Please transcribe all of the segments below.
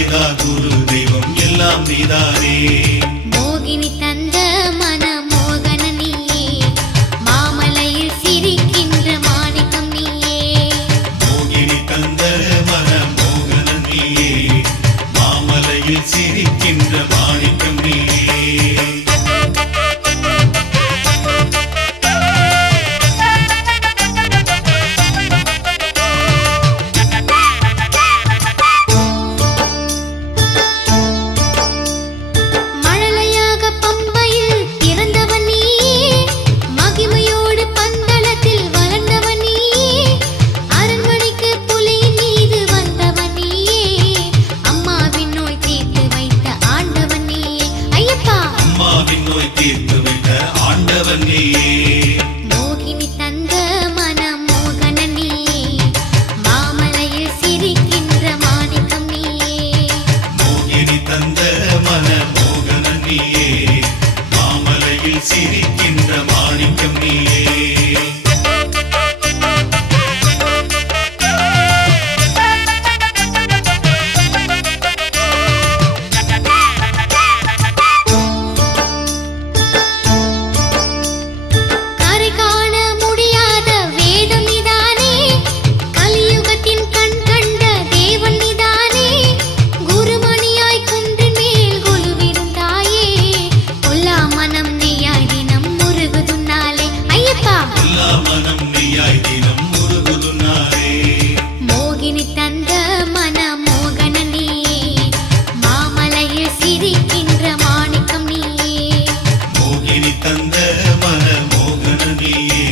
பிதா குரு தெய்வம் எல்லாம் நீதானே. மோகினி தந்த மன மோகன நீயே, மாமலையில் சிரிக்கின்ற மாணிக்கம் நீயே. மோகினி தந்த மன மோகன நீயே, மாமலையில் சிரிக்கின்ற மாணிக்கம் நீயே. தீர்த்து வைத்த ஆண்டவன் நீயே. மோகினி தந்த மன மோகன நீயே, மாமலையில் சிரிக்கின்ற மாணிக்கம் நீயே. மோகினி தந்த மன மோகன நீயே, மாமலையில் சிரிக்கின்ற மாணிக்கம் நீயே. மனம் நீயாய் தினம் முருகுதுனாலே. மோகினி தந்த மன மோகன நீயே, மாமலையில் சிரிக்கின்ற மாணிக்கம் நீயே. மோகினி தந்த மன மோகன நீயே,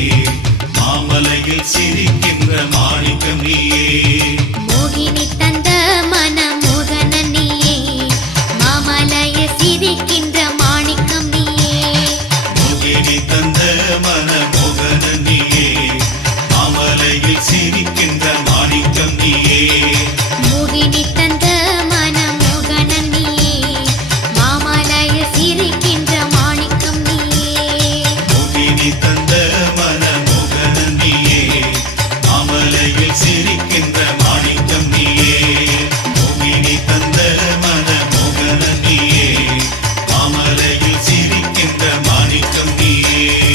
மாமலையில் சிரிக்கின்ற மாணிக்கம் நீயே. மோகினி தந்த மன மோகன நீயே, மாமலையில் சிரிக்கின்ற மாணிக்கம் நீயே. மோகினி தந்த மன மோகன நீயே,